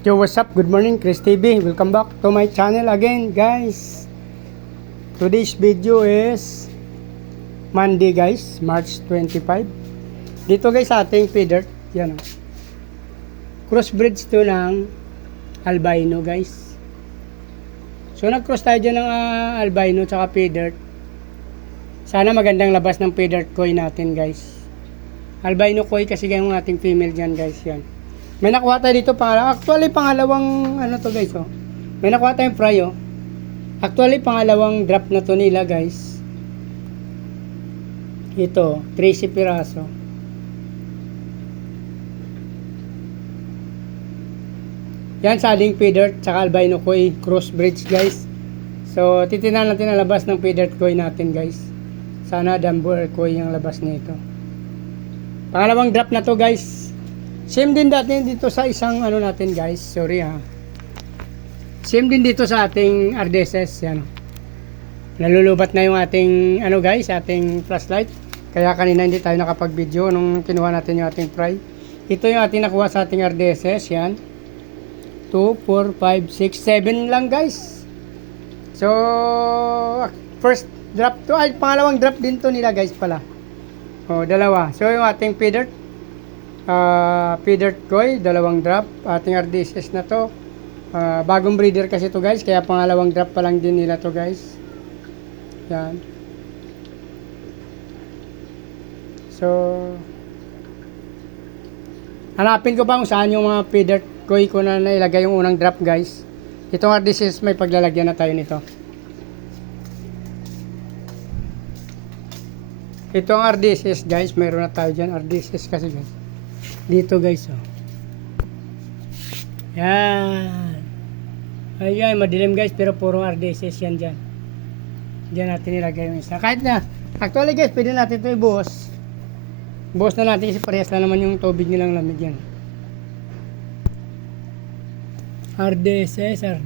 Yo, what's up? Good morning, Chris TV. Welcome back to my channel again, guys. Today's video is Monday, guys, March 25. Dito, guys, sa ating feeder, yan, crossbreeds to ng albino, guys. So, nag-cross tayo dyan ng albino tsaka feeder. Sana magandang labas ng feeder koi natin, guys. Albino koi kasi yung ating female dyan, guys, yan. May nakuha tayo dito actually pangalawang ano to, guys, oh. May nakuha tayong fry, oh. Actually pangalawang drop na to nila, guys. Ito 13 piraso. Yan, saling feeder tsaka albino koi crossbreeds, guys. So titingnan natin ang labas ng feeder koi natin, guys. Sana Dunbar koi ang labas nito. Pangalawang drop na to, guys. Same din dati dito sa isang ano natin, guys. Sorry ha. Same din dito sa ating RDSS. Yan. Nalulubat na yung ating ano, guys, ating flashlight. Kaya kanina hindi tayo nakapag-video nung kinuha natin yung ating fry. Ito yung ating nakuha sa ating RDSS. Yan. 2, 4, 5, 6, 7 lang, guys. So, first drop to. Ay, pangalawang drop din to nila, guys, pala. O, dalawa. So, yung ating feeder koi, dalawang drop. Ating RDSS na to, bagong breeder kasi to, guys, kaya pangalawang drop pa lang din nila to, guys. Yan. So hanapin ko pa kung saan yung mga feeder koi ko na nailagay yung unang drop, guys. Itong RDSS may paglalagyan na tayo nito. Itong RDSS, guys, mayroon na tayo dyan. RDSS kasi, guys, dito, guys, oh. Yan. Ayan, madilim, guys, pero puro RDSS yan dyan. Diyan natin nilagay yung isa. Kahit na, actually, guys, pwede natin ito i-buhos. Buhos na natin kasi parehas na naman yung tubig nilang lamig yan. RDSS, yan.